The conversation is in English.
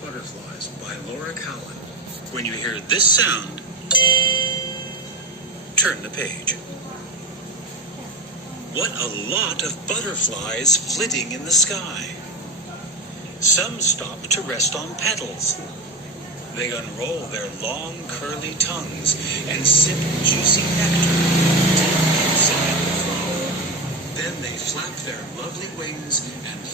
Butterflies by Laura Cowan. When you hear this sound, turn the page. What a lot of butterflies flitting in the sky. Some stop to rest on petals. They unroll their long curly tongues and sip juicy nectar deep inside the flower. Then they flap their lovely wings and